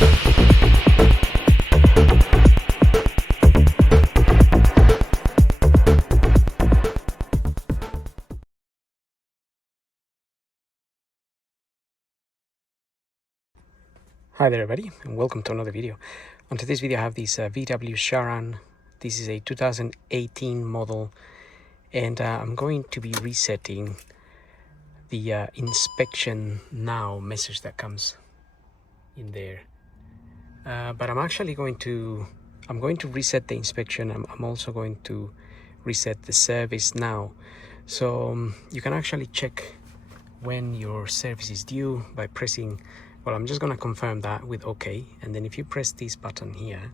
Hi there everybody, and welcome to another video. On today's video I have this VW Sharan. This is a 2018 model, and I'm going to be resetting the inspection now message that comes in there. But I'm actually going to reset the inspection. I'm also going to reset the service now. So you can actually check when your service is due by pressing, well, I'm just going to confirm that with OK, and then if you press this button here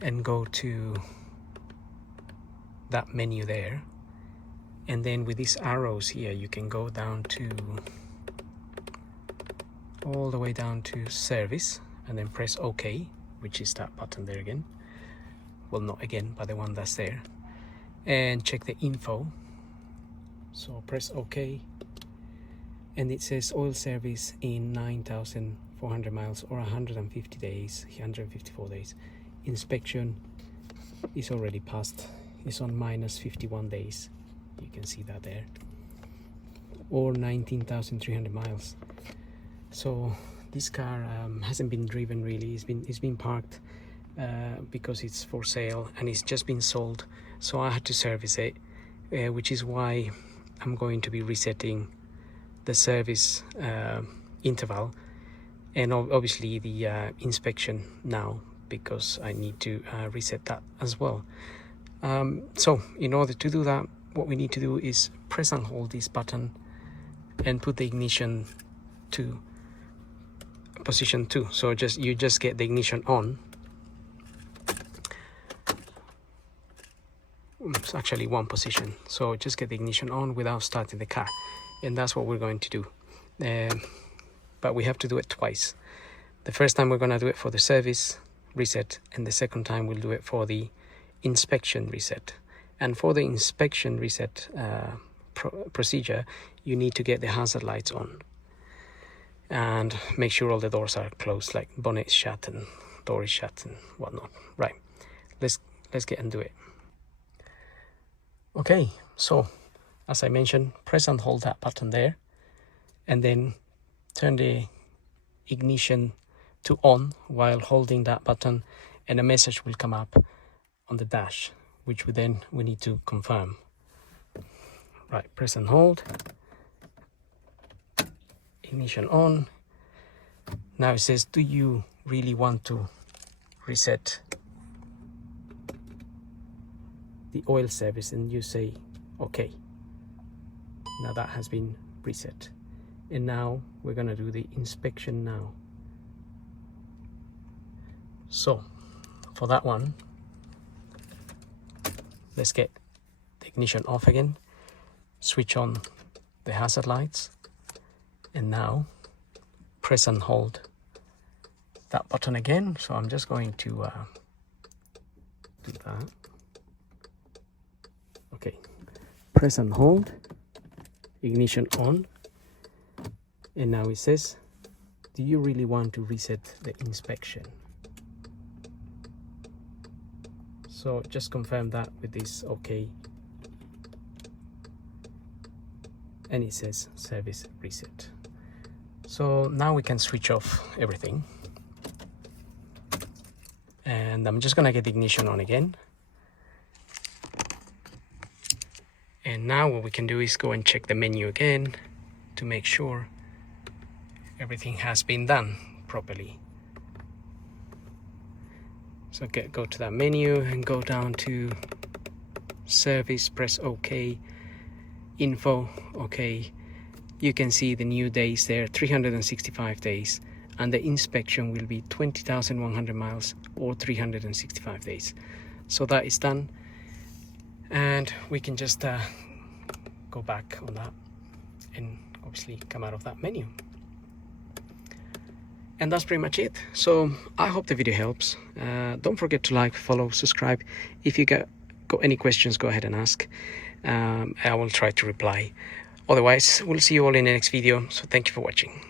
and go to that menu there, and then with these arrows here you can go down to all the way down to service and then press OK, which is that button there again, well, not again, but the one that's there, and check the info. So press OK, and it says oil service in 9,400 miles or 150 days, 154 days. Inspection is already passed. It's on minus 51 days. You can see that there. Or 19,300 miles. So this car hasn't been driven really. It's been parked because it's for sale and it's just been sold. So I had to service it, which is why I'm going to be resetting the service interval and obviously the inspection now, because I need to reset that as well. So in order to do that, what we need to do is press and hold this button and put the ignition to position 2. So you just get the ignition on. It's actually one position, so just get the ignition on without starting the car. And that's what we're going to do, but we have to do it twice. The first time we're going to do it for the service reset, and the second time we'll do it for the inspection reset. And for the inspection reset procedure, you need to get the hazard lights on and make sure all the doors are closed, like bonnet is shut and door is shut and whatnot. Right, let's get into it. Okay, so as I mentioned, press and hold that button there, and then turn the ignition to on while holding that button, and a message will come up on the dash, which we need to confirm. Right, press and hold, ignition on. Now it says, do you really want to reset the oil service? And you say okay. Now that has been reset, and now we're going to do the inspection now. So for that one, let's get the ignition off again, switch on the hazard lights, and now press and hold that button again. So I'm just going to do that. Okay, press and hold, ignition on, and now it says, do you really want to reset the inspection? So just confirm that with this OK, and it says service reset. So now we can switch off everything, and I'm just gonna get the ignition on again. And now what we can do is go and check the menu again to make sure everything has been done properly. So go to that menu and go down to service, press OK, info, OK. You can see the new days there, 365 days, and the inspection will be 20,100 miles or 365 days. So that is done. And we can just go back on that and obviously come out of that menu. And that's pretty much it. So I hope the video helps. Don't forget to like, follow, subscribe. If you got any questions, go ahead and ask. I will try to reply. Otherwise, we'll see you all in the next video. So thank you for watching.